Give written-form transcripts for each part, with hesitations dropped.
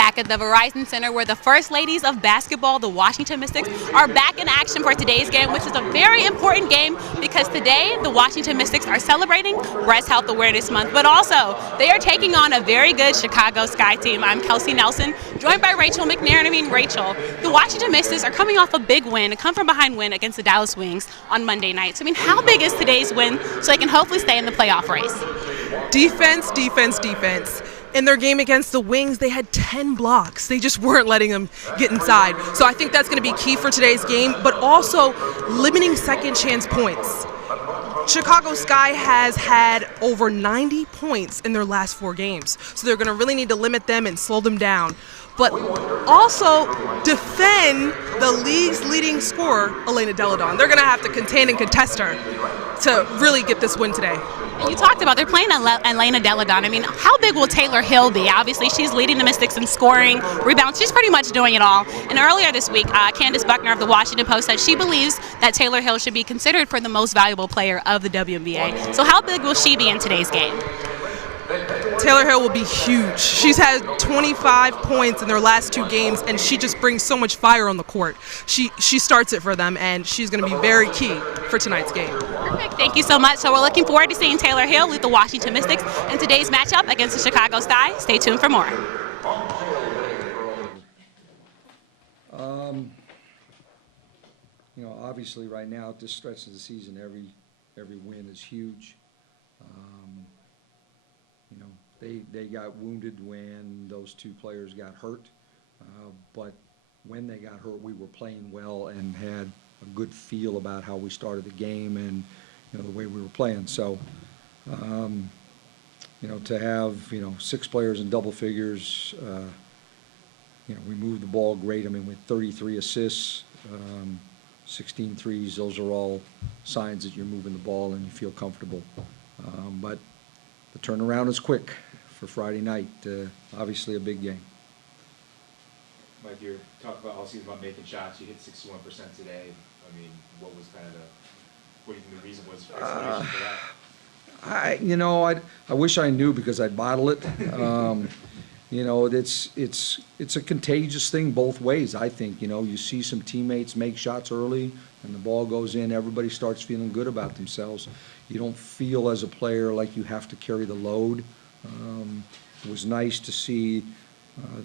back at the Verizon Center where the First Ladies of Basketball, the Washington Mystics, are back in action for today's game, which is a very important game because today the Washington Mystics are celebrating Breast Health Awareness Month, but also they are taking on a very good Chicago Sky team. I'm Kelsey Nelson, joined by Rachel McNair. And Rachel, the Washington Mystics are coming off a big win, a come-from-behind win against the Dallas Wings on Monday night. So, how big is today's win so they can hopefully stay in the playoff race? Defense, defense, defense. In their game against the Wings, they had 10 blocks. They just weren't letting them get inside. So I think that's going to be key for today's game, but also limiting second chance points. Chicago Sky has had over 90 points in their last 4 games. So they're going to really need to limit them and slow them down. But also defend the league's leading scorer, Elena Deladon. They're going to have to contain and contest her to really get this win today. You talked about they're playing Elena Deladon. How big will Taylor Hill be? Obviously, she's leading the Mystics in scoring, rebounds. She's pretty much doing it all. And earlier this week, Candace Buckner of the Washington Post said she believes that Taylor Hill should be considered for the most valuable player of the WNBA. So how big will she be in today's game? Taylor Hill will be huge. She's had 25 points in their last 2 games, and she just brings so much fire on the court. She starts it for them, and she's going to be very key for tonight's game. Perfect. Thank you so much. So we're looking forward to seeing Taylor Hill lead the Washington Mystics in today's matchup against the Chicago Sky. Stay tuned for more. Obviously right now at this stretch of the season, every win is huge. They got wounded when those 2 players got hurt, but when they got hurt, we were playing well and had a good feel about how we started the game and the way we were playing. So, to have 6 players in double figures, we moved the ball great. With 33 assists, 16 threes, those are all signs that you're moving the ball and you feel comfortable. But the turnaround is quick for Friday night. Obviously a big game. Mike, you talked about all season about making shots. You hit 61% today. What was what do you think the reason was for explanation for that? I wish I knew because I'd bottle it. It's a contagious thing both ways, I think. You see some teammates make shots early and the ball goes in, everybody starts feeling good about themselves. You don't feel as a player like you have to carry the load. It was nice to see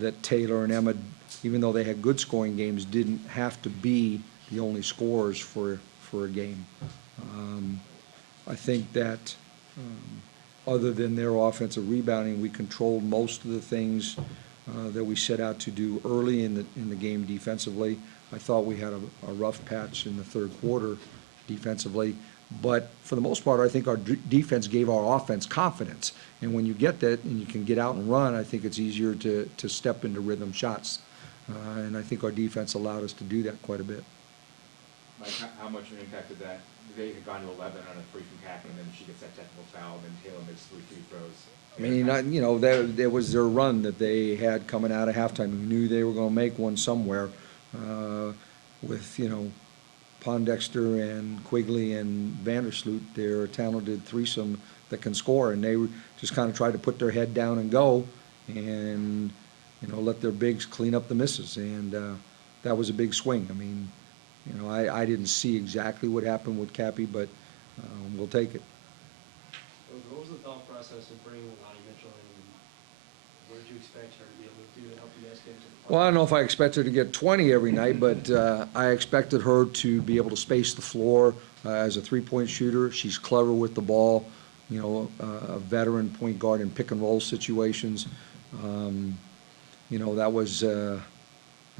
that Taylor and Emma, even though they had good scoring games, didn't have to be the only scorers for a game. I think that other than their offensive rebounding, we controlled most of the things that we set out to do early in the game defensively. I thought we had a rough patch in the 3rd quarter defensively, but for the most part, I think our defense gave our offense confidence. And when you get that and you can get out and run, I think it's easier to step into rhythm shots. And I think our defense allowed us to do that quite a bit. Mike, how much of an impact did that? They had gone to 11 on a free from Kaplan, and then she gets that technical foul, and then Taylor makes 3 free throws. There was their run that they had coming out of halftime. We knew they were going to make one somewhere with, Pondexter and Quigley and Vandersloot. They're a talented threesome that can score, and they just kind of tried to put their head down and go and, let their bigs clean up the misses. And that was a big swing. I didn't see exactly what happened with Cappy, but we'll take it. What was the thought process of bringing Lonnie Mitchell in? What did you expect her to be able to do to help you guys get into the playoffs? Well, I don't know if I expect her to get 20 every night, but I expected her to be able to space the floor as a 3-point shooter. She's clever with the ball, a veteran point guard in pick and roll situations. That was an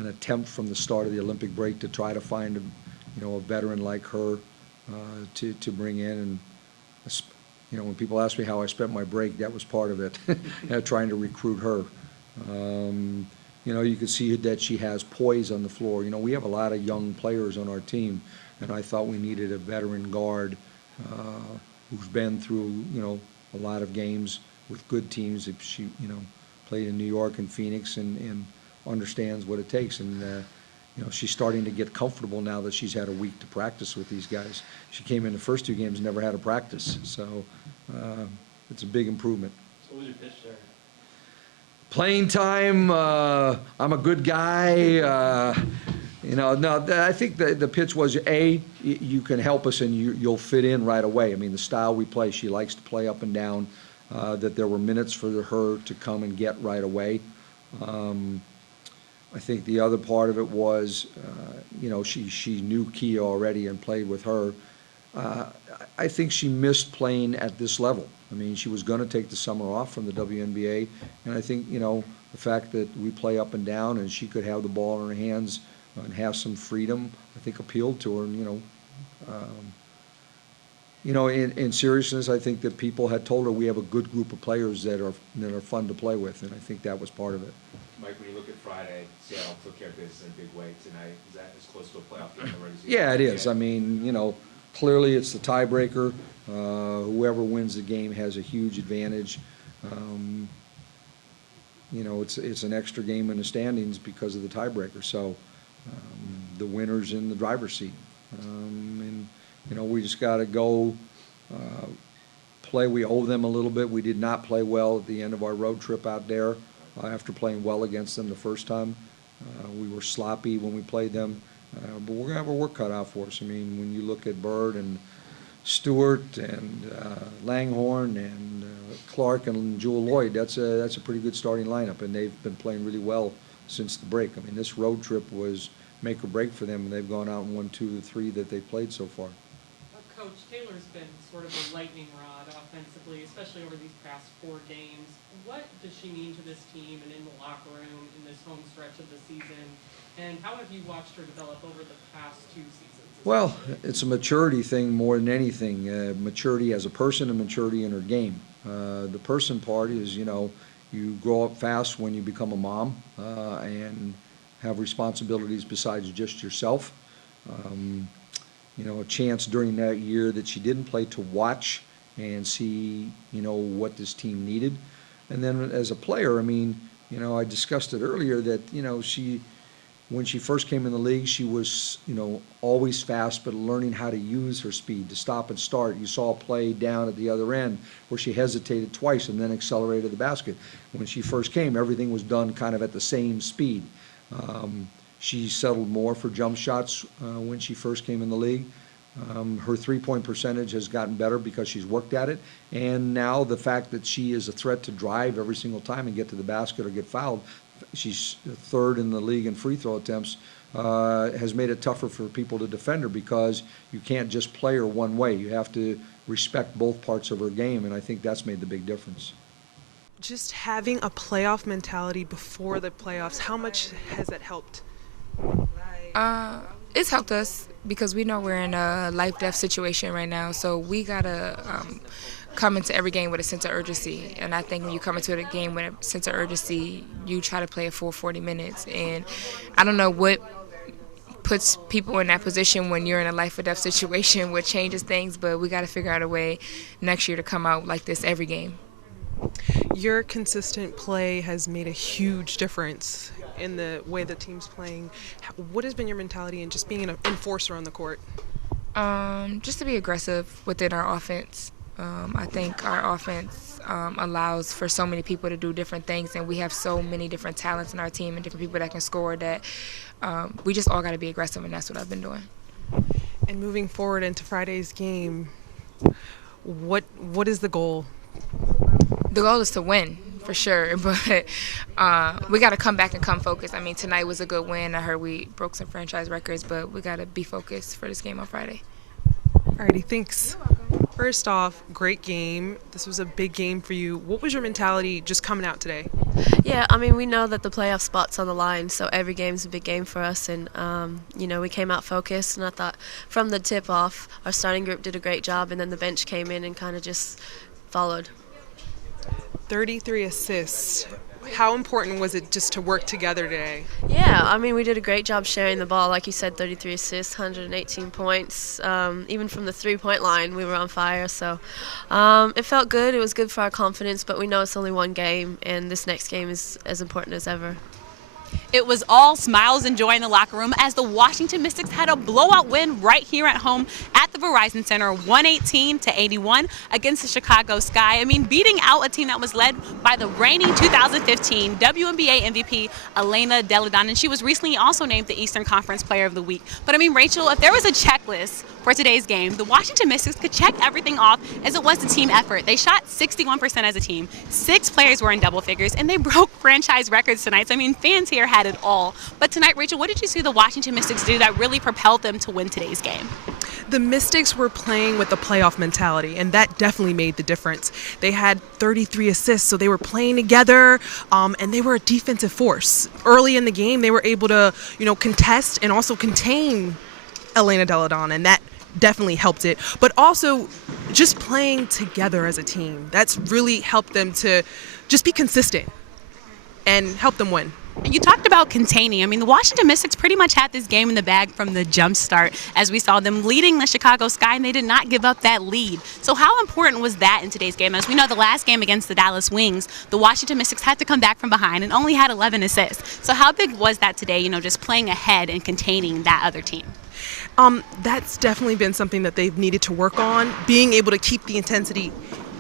attempt from the start of the Olympic break to try to find a veteran like her to bring in. And when people ask me how I spent my break, that was part of it, trying to recruit her. You could see that she has poise on the floor. We have a lot of young players on our team, and I thought we needed a veteran guard who's been through a lot of games with good teams. If she played in New York and Phoenix and understands what it takes. And she's starting to get comfortable now that she's had a week to practice with these guys. She came in the first 2 games and never had a practice, so it's a big improvement. So what was your pitch there? Playing time, I'm a good guy. No, I think the pitch was, you can help us and you'll fit in right away. I mean, the style we play, she likes to play up and down, that there were minutes for her to come and get right away. I think the other part of it was, she knew Kia already and played with her. I think she missed playing at this level. I mean, she was going to take the summer off from the WNBA, and I think, the fact that we play up and down and she could have the ball in her hands and have some freedom, I think appealed to her. And, in seriousness, I think that people had told her we have a good group of players that are fun to play with, and I think that was part of it. Mike, when you look at Friday, Seattle took care of business in a big way tonight. Is that as close to a playoff game already? Yeah, it is. I mean, clearly it's the tiebreaker. Whoever wins the game has a huge advantage. It's an extra game in the standings because of the tiebreaker. So the winner's in the driver's seat. We just got to go play. We owe them a little bit. We did not play well at the end of our road trip out there after playing well against them the first time. We were sloppy when we played them. But we're going to have our work cut out for us. I mean, when you look at Bird and Stewart and Langhorne and Clark and Jewel Lloyd, that's a pretty good starting lineup, and they've been playing really well since the break. I mean, this road trip was make or break for them, and they've gone out and won 2 of the 3 that they've played so far. Coach, Taylor's been sort of a lightning rod offensively, especially over these past 4 games. What does she mean to this team and in the locker room in this home stretch of the season? And how have you watched her develop over the past 2 seasons? Well, it's a maturity thing more than anything. Maturity as a person and maturity in her game. The person part is, you grow up fast when you become a mom and have responsibilities besides just yourself. A chance during that year that she didn't play to watch and see, what this team needed. And then as a player, I mean, I discussed it earlier that, when she first came in the league, she was, always fast, but learning how to use her speed to stop and start. You saw a play down at the other end where she hesitated twice and then accelerated the basket. When she first came, everything was done kind of at the same speed. She settled more for jump shots when she first came in the league. Her three-point percentage has gotten better because she's worked at it. And now the fact that she is a threat to drive every single time and get to the basket or get fouled, she's 3rd in the league in free throw attempts, has made it tougher for people to defend her because you can't just play her one way. You have to respect both parts of her game, and I think that's made the big difference. Just having a playoff mentality before the playoffs, how much has that helped? It's helped us because we know we're in a life-death situation right now, so we gotta come into every game with a sense of urgency. And I think when you come into the game with a sense of urgency, you try to play a full 40 minutes. And I don't know what puts people in that position when you're in a life-or-death situation, what changes things, but we got to figure out a way next year to come out like this every game. Your consistent play has made a huge difference in the way the team's playing. What has been your mentality in just being an enforcer on the court? Just to be aggressive within our offense. I think our offense allows for so many people to do different things, and we have so many different talents in our team and different people that can score that we just all got to be aggressive, and that's what I've been doing. And moving forward into Friday's game, what is the goal? The goal is to win, for sure, but we got to come back and come focused. I mean, tonight was a good win. I heard we broke some franchise records, but we got to be focused for this game on Friday. Alrighty, thanks. First off, great game. This was a big game for you. What was your mentality just coming out today? Yeah, I mean, we know that the playoff spot's on the line, so every game's a big game for us. And, we came out focused, and I thought from the tip-off, our starting group did a great job, and then the bench came in and kind of just followed. 33 assists. How important was it just to work together today? Yeah, I mean, we did a great job sharing the ball. Like you said, 33 assists, 118 points. Even from the three-point line, we were on fire. So it felt good. It was good for our confidence, but we know it's only one game, and this next game is as important as ever. It was all smiles and joy in the locker room as the Washington Mystics had a blowout win right here at home at the Verizon Center, 118-81 against the Chicago Sky. I mean, beating out a team that was led by the reigning 2015 WNBA MVP, Elena Delle Donne, and she was recently also named the Eastern Conference Player of the Week. But I mean, Rachel, if there was a checklist for today's game, the Washington Mystics could check everything off as it was a team effort. They shot 61% as a team. 6 players were in double figures, and they broke franchise records tonight. So, I mean, fans here had it all. But tonight, Rachel, what did you see the Washington Mystics do that really propelled them to win today's game? The Mystics were playing with the playoff mentality, and that definitely made the difference. They had 33 assists, so they were playing together, and they were a defensive force. Early in the game, they were able to, contest and also contain Elena Delle Donne, and that definitely helped it. But also, just playing together as a team, that's really helped them to just be consistent and help them win. And you talked about containing. I mean, the Washington Mystics pretty much had this game in the bag from the jump start as we saw them leading the Chicago Sky, and they did not give up that lead. So how important was that in today's game? As we know, the last game against the Dallas Wings, the Washington Mystics had to come back from behind and only had 11 assists. So how big was that today, just playing ahead and containing that other team? That's definitely been something that they've needed to work on, being able to keep the intensity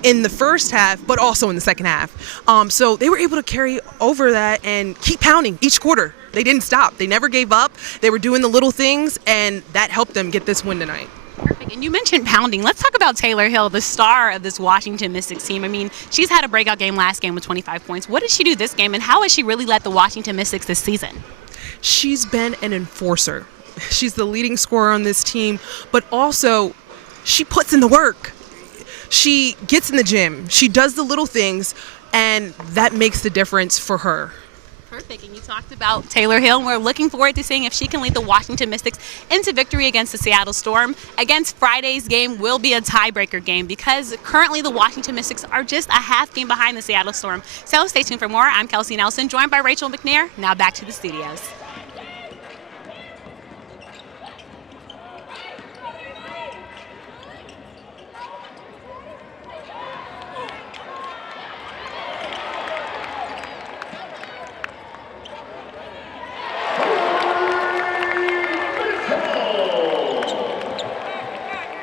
in the first half, but also in the second half. So they were able to carry over that and keep pounding each quarter. They didn't stop. They never gave up. They were doing the little things, and that helped them get this win tonight. Perfect. And you mentioned pounding. Let's talk about Taylor Hill, the star of this Washington Mystics team. I mean, she's had a breakout game last game with 25 points. What did she do this game, and how has she really led the Washington Mystics this season? She's been an enforcer. She's the leading scorer on this team, but also she puts in the work. She gets in the gym. She does the little things, and that makes the difference for her. Perfect. And you talked about Taylor Hill, and we're looking forward to seeing if she can lead the Washington Mystics into victory against the Seattle Storm. Against Friday's game will be a tiebreaker game because currently the Washington Mystics are just a half game behind the Seattle Storm. So stay tuned for more. I'm Kelsey Nelson, joined by Rachel McNair. Now back to the studios.